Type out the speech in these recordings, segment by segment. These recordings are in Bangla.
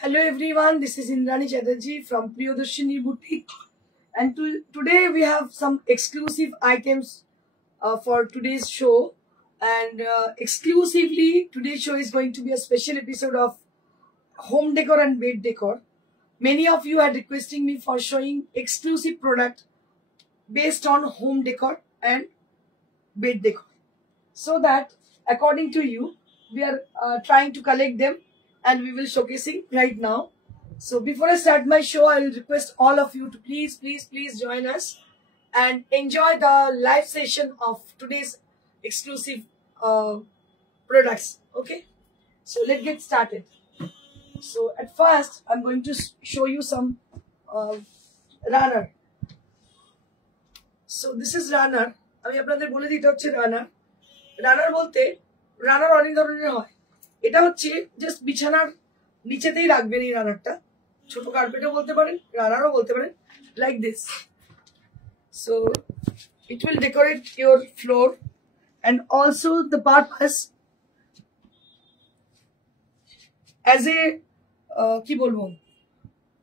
Hello everyone, this is Indrani Chatterjee from Priyadarshini Boutique, and today we have some exclusive items for today's show. And exclusively, today's show is going to be a special episode of home decor and bed decor. Many of you are requesting me for showing exclusive product based on home decor and bed decor, so that according to you, we are trying to collect them and we will showcasing right now. So before I start my show, I will request all of you to please join us and enjoy the live session of today's exclusive products. Okay, so let's get started. So at first, I'm going to show you some runner. So this is runner. আমি আপনাদের বলে দিতে হচ্ছে রানার। রানার বলতে রানার অনেক ধরনের হয়। এটা হচ্ছে জাস্ট বিছানার নিচেতেই রাখবেন এই রানারটা। ছোট কার্পেটও বলতে পারেন, রানারও বলতে পারেন, like this. So it will decorate your floor and also the purpose as a কি বলবো,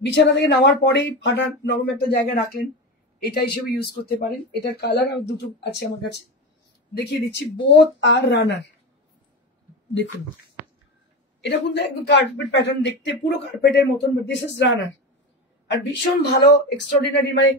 বিছানা থেকে নামার পরেই ফাটা নরম একটা জায়গায় রাখলেন, এটা হিসেবে ইউজ করতে পারেন। এটার কালার আর দুটো আছে আমার কাছে, দেখিয়ে দিচ্ছি। বোথ আর রানার। দেখুন, এটা কিন্তু একদম কার্পেট প্যাটার্ন, দেখতে পুরো কার্পেটের মতন, দিস ইজ রানার। আর ভীষণ ভালো, এক্সট্রাঅর্ডিনারি। মানে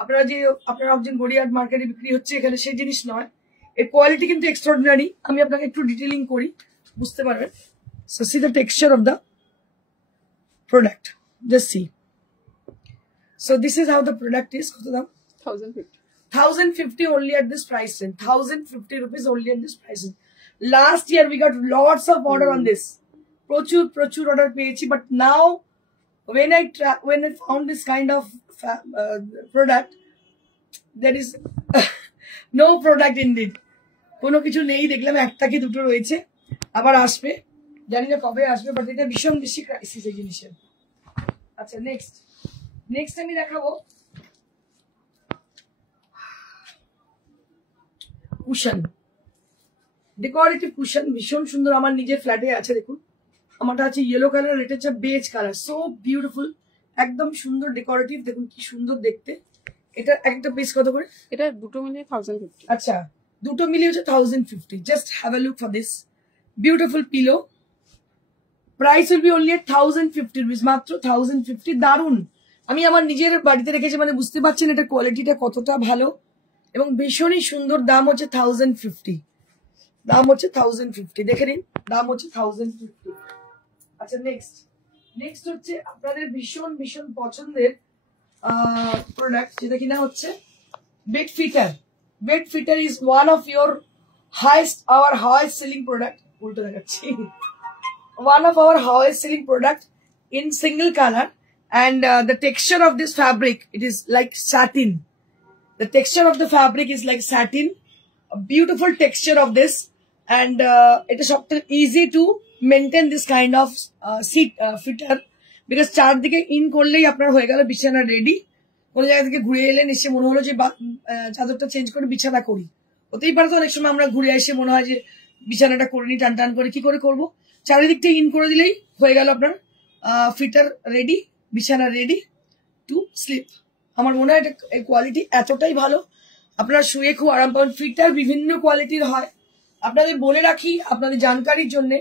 আপনারা ভাবছেন গড়িয়াহাট মার্কেটে বিক্রি হচ্ছে, এখানে সেই জিনিস নয়। এর কোয়ালিটি কিন্তু এক্সট্রাঅর্ডিনারি। আমি আপনাকে একটু ডিটেইলিং করি, বুঝতে পারবেন। So C the texture of the product, just see. So this is how the product is. 1050 only at this price range. 1050 rupees only at this price range. Last year we got lots of order on this. Prochur order peyechi, but now when I found this kind of product, there is no product indeed. কোনো কিছু নেই, দেখলাম একটা কি দুটো রয়েছে, আবার আসবে, জানি না কবে আসবে, বাট এটা ভীষণ বেশি ক্রাইসিস এই জিনিসের। আচ্ছা, নেক্সট আমি দেখাবো কুশন, ডেকোরেটিভ কুশন, ভীষণ সুন্দর। আমার নিজের ফ্ল্যাটে আছে, দেখুন আমারটা আছে ইয়েলো কালার, এটা হচ্ছে বেজ কালার, সো বিউটিফুল, একদম সুন্দর ডেকোরেটিভ। দেখুন কি সুন্দর দেখতে। এটা একটা পিস কত করে? এটা দুটো মিলিয়ে 1050। আচ্ছা, দুটো মিলিয়ে হচ্ছে 1050। Just have a look for this beautiful pillow. Price will be only 1050 rupees, মাত্র 1050। দারুন। আমি আমার নিজের বাড়িতে রেখেছি, মানে বুঝতে পারছেন এটা কোয়ালিটিটা কতটা ভালো এবং ভীষণই সুন্দর। দাম হচ্ছে 1050, দাম হচ্ছে 1050, দেখে নিন, দাম হচ্ছে 1050। আচ্ছা, নেক্সট হচ্ছে আপনাদের ভীষণ পছন্দের প্রোডাক্ট, যেটা কিনা হচ্ছে bed fitter. Bed fitter is one of your highest selling product. উল্টো দেখাচ্ছি, one of our highest selling product in single colour. And the texture of this fabric, it is like satin. The texture of the fabric is like satin. A beautiful texture of this, and it is easy to maintain this kind of seat fitter, because চারদিকে ইন করলেই আপনার হয়ে গেল বিছানা রেডি। কোনো জায়গা থেকে ঘুরে এলেন, এসে মনে হলো যে চাদরটা চেঞ্জ করে বিছানা করি, হতেই পারে তো অনেক সময় আমরা ঘুরে এসে মনে হয় যে বিছানাটা করিনি, টান করে কি করে করবো, চারিদিকটা ইন করে দিলেই হয়ে গেল আপনার ফিটার রেডি, বিছানা রেডি টু স্লিপ। আমার মনে হয় এই কোয়ালিটি এতটাই ভালো, আপনারা শুয়ে খুব আরাম পাবেন। ফিটার বিভিন্ন কোয়ালিটির হয়, আপনাদের বলে রাখি আপনাদের জানকারির জন্য।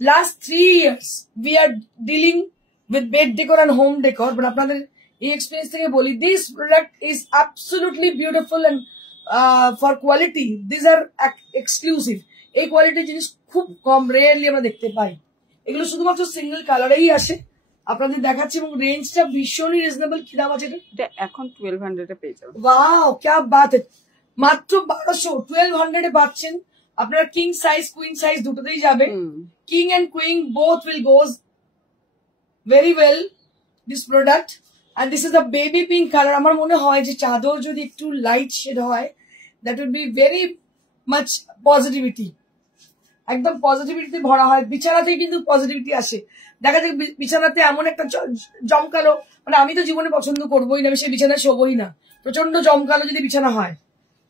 Last 3 years we are dealing with bed decor and home decor, but আপনাদের এই এক্সপিরিয়েন্স থেকে বলি, this product is absolutely beautiful and for quality this are exclusive. এই কোয়ালিটির জিনিস খুব কম, রেয়ারলি আমরা দেখতে পাই। এগুলো শুধুমাত্র সিঙ্গেল কালারেই আসে। আপনাদের দেখাচ্ছি, এবং রেঞ্জটা ভীষণই রিজনেবল। কি দাম আছে এটা? এখন 1200 এ পেয়ে যাবেন। ওয়াও, কি বাত! মাত্র 1200, 1200 এ পাচ্ছেন। আপনারা কিং সাইজ, কুইন সাইজ দুটোতেই যাবে। King and queen both will goes very well this product, and this is a baby pink color. আমার মনে হয় যে চাদর যদি একটু লাইট শেড হয়, that would be very much positivity, একদম পজিটিভিটিতে ভরা হয়। বিছানাতেই কিন্তু পজিটিভিটি আসে। দেখা যায় বিছানাতে এমন একটা জমকালো, মানে আমি তো জীবনে পছন্দ করবোই না, আমি সেই বিছানায় শোবই না, প্রচন্ড জমকালো যদি বিছানা হয়।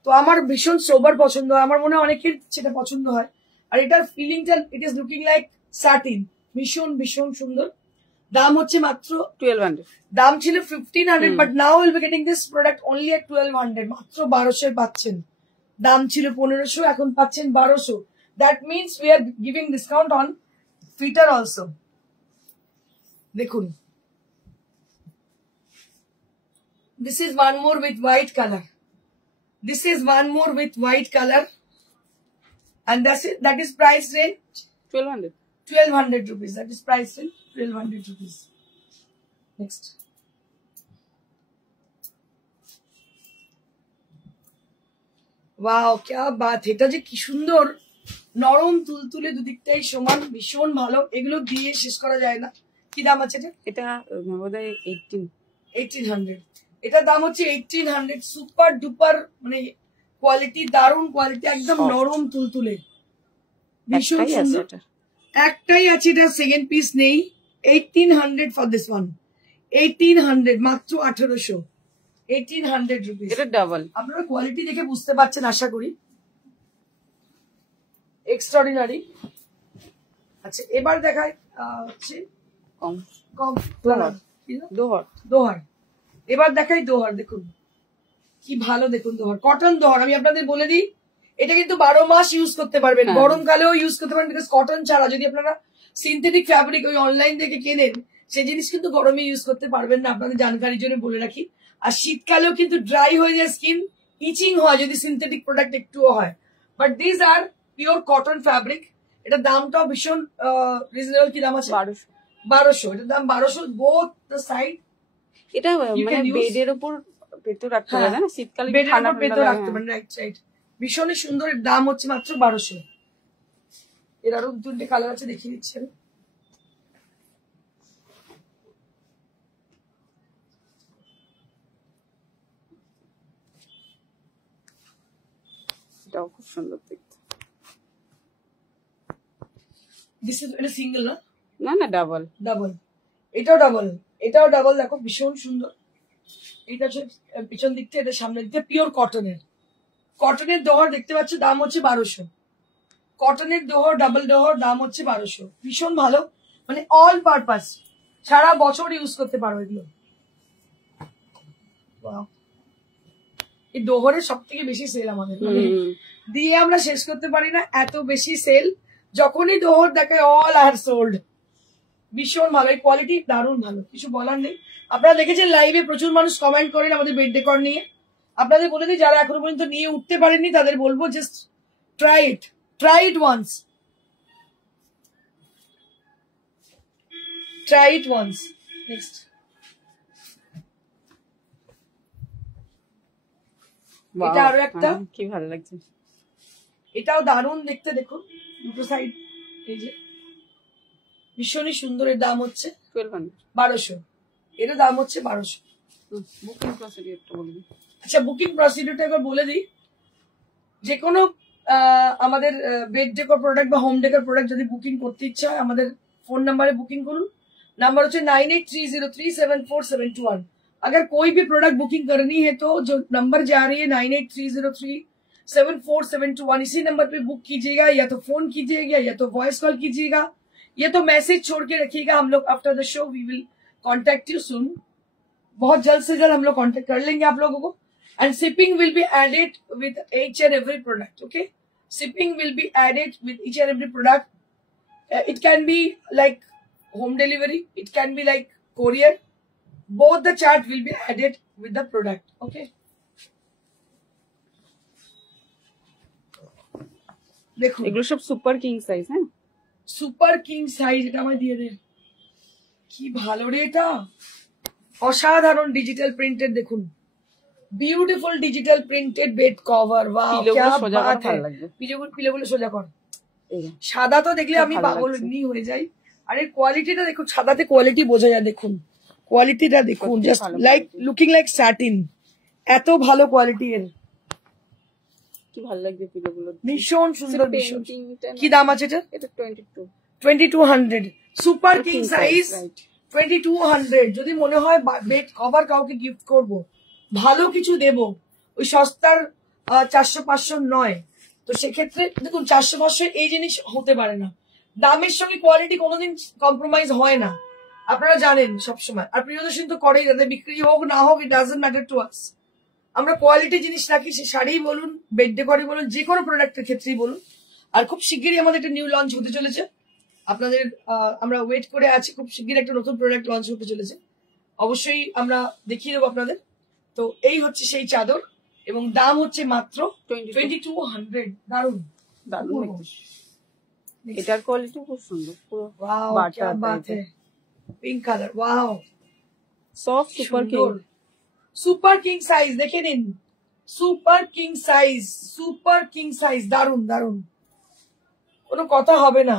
তো আমার ভীষণ সোবার পছন্দ হয়, আমার মনে হয় অনেকের সেটা পছন্দ হয়। আর এটার ফিলিংটা, it is looking like satin, ভীষণ সুন্দর। দাম হচ্ছে মাত্র 1200। দাম ছিল 1500, but now will be getting this product only at 1200, মাত্র 1200 পাচ্ছেন। দাম ছিল 1500, এখন পাচ্ছেন 1200। That means we are giving discount on fitter also. দেখুন, this is one more with white color. This is one more with white color, and that is price range 1200. 1200 rupees. That is price range 1200 rupees. Next. Wow, क्या बात है, এটা যে কি সুন্দর, নরম তুলতুলে, দুদিকটাই সমান, ভীষণ ভালো। এগুলো দিয়ে শেষ করা যায় না। কি দাম আছে এটা? এটা বোধহয় 1800। এটার দাম হচ্ছে 1800। সুপার ডুপার মানে কোয়ালিটি, দারুণ কোয়ালিটি, একদম নরম তুলতুলে, ভীষণ সুন্দর। একটাই আছে, এটা সেকেন্ড পিস নেই। 1800 ফর দিস ওয়ান। 1800, মাত্র 1800। 1800 রুপিস। এটা ডাবল। আপনারা কোয়ালিটি দেখে বুঝতে পারছেন আশা করি, এক্সট্রাঅর্ডিনারি। আচ্ছা, এবার দেখাই হচ্ছে কম দোহার। এবার দেখাই দোহার। দেখুন কি ভালো, দেখুন দোহার, কটন দোহার। আমি আপনাদের বলে দিই, এটা কিন্তু 12 মাস ইউজ করতে পারবেন, গরমকালেও ইউজ করতে পারবেন, বিকজ কটন ছাড়া যদি আপনারা সিনথেটিক ফ্যাব্রিক ওই অনলাইন থেকে কেনেন, সেই জিনিস কিন্তু গরমে ইউজ করতে পারবেন না, আপনাদের জানকারির জন্য বলে রাখি। আর শীতকালেও কিন্তু ড্রাই হয়ে যায় স্কিন, ইচিং হয় যদি সিনথেটিক প্রোডাক্ট একটুও হয়। But this are pure cotton fabric. এটা দামটাও ভীষণ রিজনেবল। কি দাম আছে? 1200। এটার দাম 1200, বোথ দ্য সাইড। এটা মানে বেডের উপর পেতো রাখতে পারবেন না, শীতকালে বেডের উপর পেতো রাখতে পারেন, রাইট সাইড। ভীষণই সুন্দর। এর দাম হচ্ছে মাত্র 1200। এর আরো 2টি কালার আছে, দেখিয়ে দিচ্ছি আমি। এটাও খুব সুন্দর দেখতে। দিস ইজ, এটা সিঙ্গেল না? না না, ডাবল। ডাবল। এটাও ডাবল, এটাও ডাবল। দেখো ভীষণ সুন্দর। এটা হচ্ছে পিছন দিক থেকে, এটা সামনের দিক থেকে, পিওর কটনের। কটনের দোহার দেখতে পাচ্ছ, দাম হচ্ছে 1200। কটনের দোহার, ডাবল দোহার, দাম হচ্ছে 1200। ভীষণ ভালো, মানে অল পারপাস, সারা বছর ইউজ করতে পারো এগুলো। এই দোহরের সব থেকে বেশি সেল আমাদের, দিয়ে আমরা শেষ করতে পারি না, এত বেশি সেল। যখনই দোহর দেখায় অল আর সোল্ড। ভীষণ ভালো, এই কোয়ালিটি দারুণ ভালো, কিছু বলার নেই। আপনারা দেখেছেন লাইভে প্রচুর মানুষ কমেন্ট করেন আমাদের বেড ডেকর নিয়ে। আপনাদের বলে দিই, যারা এখনো পর্যন্ত নিয়ে উঠতে পারেননি তাদের বলবো, just try it once, next. এটা আরো একটা, কি ভালো লাগছে, এটাও দারুণ দেখতে। দেখুন দুটো সাইড, এই যে ভীষণই সুন্দর। এর দাম হচ্ছে 1200। এর দাম হচ্ছে 1200। বুকিং প্রসিডিউরটা বলে দিই। আচ্ছা, বুকিং প্রসিডিউরটা একবার বলে দিই। যে কোনো আমাদের বেড ডেকর প্রোডাক্ট বা হোম ডেকর প্রোডাক্ট যদি বুকিং করতে ইচ্ছা হয়, আমাদের फोन नंबर बुकिंग करूँ। नंबर हो 9830374721। अगर कोई भी प्रोडक्ट बुकिंग करनी है तो जो नंबर जा रही है 9830374721, इसी नंबर पे बुक कीजिएगा, या तो फोन कीजिएगा या तो वॉइस कॉल कीजिएगा या तो मैसेज छोड़ के रखिएगा। हम लोग after the show we will contact you soon. बहुत जल्द से जल्द हम लोग कॉन्टेक्ट कर लेंगे आप लोगों को। And shipping will be added with each and every product. Okay, shipping will be added with each and every product. It can be like home delivery, it can be like courier. Both the charge will be added with the product. Okay, দেখুন এগুলো সব সুপার কিং সাইজ। হ্যাঁ, সুপার কিং সাইজ। এটা আমায় দিয়ে দে, কি ভালো রে, এটা অসাধারণ ডিজিটাল প্রিন্টেড। দেখুন beautiful digital printed bed cover. Wow, क्या बात है। পিলোগুলো সোজা কর। সাদা তো দেখলে আমি পাগল হয়ে যাই। আর এর কোয়ালিটিটা দেখুন, সাদাতে কোয়ালিটি বোঝা যায়। দেখুন কোয়ালিটিটা দেখুন, just like looking like satin. এত ভালো কোয়ালিটি এর, কি ভালো লাগছে পিলোগুলো, ভীষণ সুন্দর। ভীষণ। কি দাম আছে এটা? এটা 2200 সুপার কিং সাইজ 2200। যদি মনে হয় বেড কভার কাউকে গিফট করব, ভালো কিছু দেব, ওই সস্তার 400-500 নয়, তো সেক্ষেত্রে দেখুন 400-500 এই জিনিস হতে পারে না। দামের সঙ্গে কোয়ালিটি কোনোদিন কম্প্রোমাইজ হয় না। আপনারা জানেন সবসময়, আর প্রিয়দর্শন তো করেই, যাতে বিক্রি হোক না হোক it doesn't matter to us. আমরা কোয়ালিটি জিনিস রাখি, সে শাড়ি বলুন, বেড ডেকোরে বলুন, যে কোনো প্রোডাক্টের ক্ষেত্রেই বলুন। আর খুব শিগগিরই আমাদের একটা নিউ লঞ্চ হতে চলেছে, আপনাদের আমরা ওয়েট করে আছি, খুব শিগগিরই একটা নতুন প্রোডাক্ট লঞ্চ হতে চলেছে, অবশ্যই আমরা দেখিয়ে দেবো আপনাদের। তো এই হচ্ছে সেই চাদর, এবং দাম হচ্ছে মাত্র 2200। দারুন দারুণ, এটার কোয়ালিটি খুব সুন্দর, পুরো ওয়াও কি বাত है, pink colour, wow soft super king, super king size দেখে নিন, super king size, super king size, দারুন দারুন, কোনো কথা হবে না।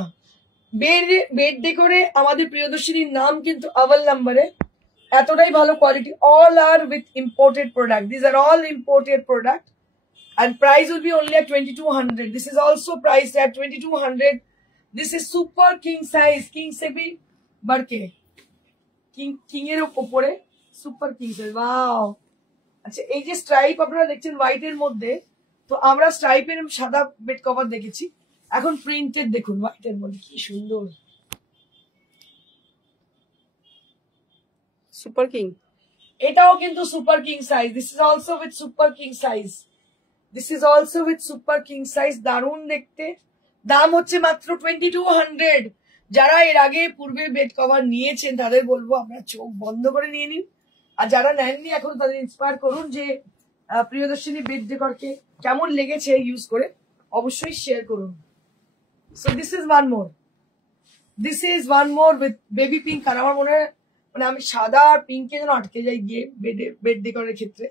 বেড ডেকোরে আমাদের প্রিয়দর্শিনীর নাম কিন্তু আওয়াল নাম্বারে, এতটাই ভালো quality. All are with imported product, this are all imported product, and price will be only at 2200. This is also priced at 2200. This is super king size, king se bhi बढ़ के king এর উপরে সুপার কিং সাইজ। ওয়াও, আচ্ছা এই যে স্ট্রাইপ আপনারা দেখছেন হোয়াইট এর মধ্যে, তো আমরা স্ট্রাইপের সাদা বেড কভার দেখেছি, এখন প্রিন্টেড দেখুন হোয়াইট এর মধ্যে, কি সুন্দর। সুপার কিং, এটাও কিন্তু super king size, this is also with super king size, this is also with super king size, দারুণ দেখতে। দাম হচ্ছে মাত্র 2200। যারা এর আগে পূর্বে বেড কভার নিয়েছেন তাদের বলবো আপনারা চোখ বন্ধ করে নিয়ে নিন, আর যারা নেননি এখন তাদের ইন্সপায়ার করুন যে প্রিয়দর্শিনী বেড ডেকরকে কেমন লেগেছে ইউজ করে, অবশ্যই শেয়ার করুন। So this is one more, this is one more with baby pink. আর আমার মনে হয় মানে আমি সাদা আর পিঙ্কে যেন আটকে যাই গিয়ে বেড ডেকরের ক্ষেত্রে।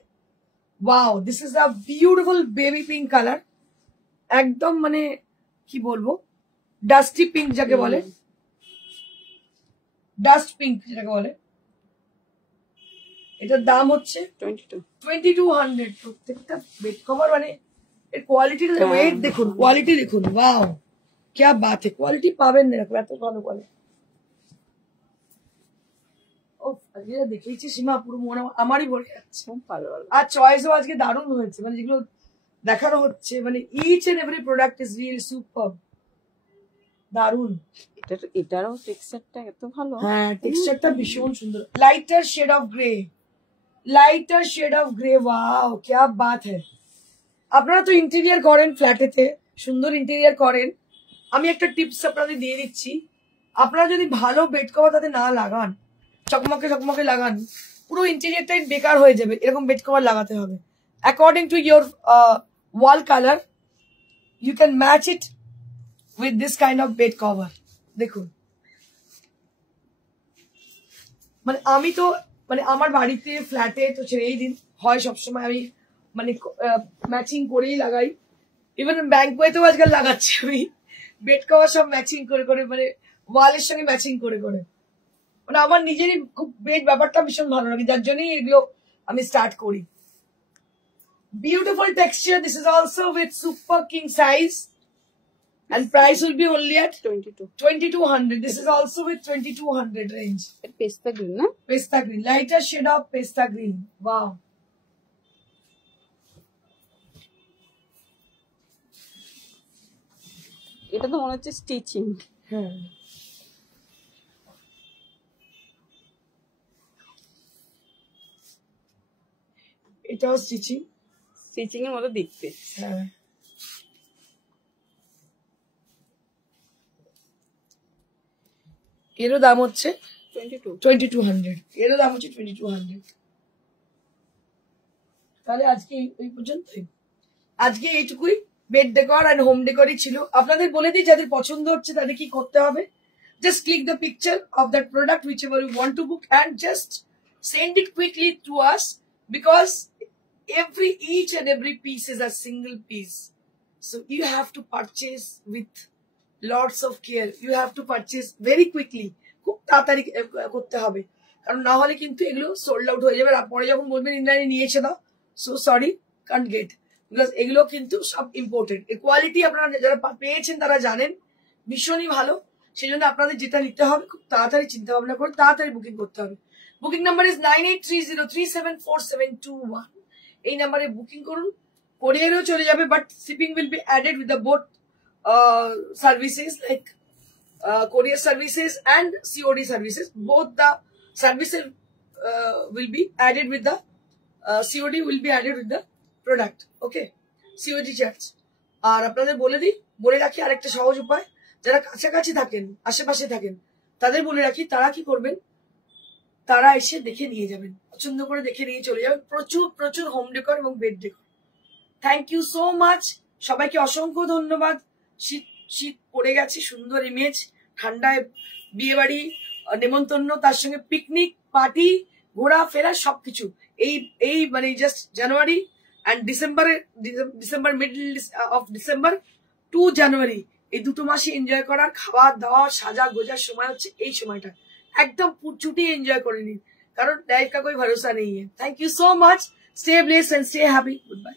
Wow, this is a beautiful baby pink colour, একদম মানে কি বলবো, ডাস্টি পিঙ্ক যাকে বলে, ডাস্ট পিঙ্ক যেটাকে বলে। এটার দাম হচ্ছে 2200। প্রত্যেকটা বেড কভার মানে এর কোয়ালিটি, ওয়েট দেখুন, কোয়ালিটি দেখুন, ওয়াও क्या बात है, কোয়ালিটি পাবেন না এরকম এত ভালো কোয়ালিটি। ও আজকে দেখেছি সীমা, পুরো মনে আমারই বলে যাচ্ছে, ভালো ভালো। আর চয়েসও আজকে দারুণ হয়েছে, মানে যেগুলো দেখানো হচ্ছে, মানে each and every product is really super, দারুণ। এটারও টেক্সচারটা এত ভালো, হ্যাঁ টেক্সচারটা ভীষণ সুন্দর, lighter shade of grey, lighter shade of grey, wow क्या बात है। আপনারা তো ইন্টেরিয়ার করেন ফ্ল্যাটেতে, সুন্দর ইন্টেরিয়ার করেন, আমি একটা টিপস আপনাদের দিয়ে দিচ্ছি, আপনারা যদি ভালো বেড কভার তাতে না লাগান, চকমকে চকমকে লাগান, পুরো ইন্টেরিয়ারটাই বেকার হয়ে যাবে। এরকম বেড কভার লাগাতে হবে according to your wall colour, you can match it with this kind of bed cover. দেখুন মানে আমি তো মানে আমার বাড়িতে ফ্ল্যাটে তো ছেড়েই দিন হয়, সবসময় আমি মানে ম্যাচিং করেই লাগাই, ইভেন ব্যাংকওয়েতেও আজকাল লাগাচ্ছি আমি বেড কভার সব ম্যাচিং করে করে, মানে ওয়ালের সঙ্গে ম্যাচিং করে করে, মানে আমার নিজেরই খুব বেড ব্যাপারটা ভীষণ ভালো লাগে, যার জন্যই এগুলো আমি স্টার্ট করি। Beautiful texture, this is also with super king size and price will be only at 2200. This is also with 2200 range. Pista green, na? Pista green, lighter shade of pista green. Wow. এটা তো মনে হচ্ছে স্টিচিং। হ্যাঁ এটাও স্টিচিং, স্টিচিং এর মতো দেখতে। হ্যাঁ এরও দাম হচ্ছে 2200, এরও দাম হচ্ছে 2200। তাহলে আজকে এই পর্যন্তই, আজকে এইটুকুই, বেড ডেকর এন্ড হোম ডেকরই ছিল। আপনাদের বলে দিই যাদের পছন্দ হচ্ছে তাদের কি করতে হবে, just click the picture of that product whichever you want to book and just send it quickly to us, because each and every piece is a single piece, so you have to purchase with lots of care, you have to purchase very quickly, খুব তাড়াতাড়ি করতে হবে, কারণ না হলে কিন্তু এগুলো সোল্ড আউট হয়ে যাবে, আর পরে যখন বলবেন ইন্ডিয়ানে নিয়েছে না, so sorry Kant gate, because এগুলো কিন্তু সব ইম্পোর্টেড। এর কোয়ালিটি আপনারা যারা পেয়েছেন তারা জানেন ভীষণই ভালো, সেই জন্য আপনাদের যেটা নিতে হবে খুব তাড়াতাড়ি চিন্তা ভাবনা করে তাড়াতাড়ি বুকিং করতে হবে। Booking number is 9830374721। এই নাম্বারে বুকিং করুন, কোরিয়ারও চলে যাবে, but shipping will be added with the both services like courier services and COD services. Both the services will be added with the COD will be added with the product. Okay, COD charge. আর আপনাদের বলে রাখি আরেকটা সহজ উপায়, যারা কাছাকাছি থাকেন, আশেপাশে থাকেন, তাদের বলে রাখি, তারা কি করবেন, তারা এসে দেখে নিয়ে যাবেন, পছন্দ করে দেখে নিয়ে চলে যাবেন। প্রচুর প্রচুর হোম ডেকর এবং bed decor. Thank you so much, সবাইকে অসংখ্য ধন্যবাদ। শীত শীত পড়ে গেছে, সুন্দর ইমেজ, ঠান্ডায় বিয়ে বাড়ি, নেমন্তন্ন, তার সঙ্গে পিকনিক, পার্টি, ঘোরাফেরা সবকিছু। এই মানে just January and December middle of December to January, এই দুটো মাসে এনজয় করার, খাওয়া দাওয়া সাজা গোজার সময় হচ্ছে এই সময়টা। একদম চুটি এনজয় করে নিন, কারণ লাইফ কা কোই ভরসা নেই। Thank you so much, stay blessed and stay happy, good bye.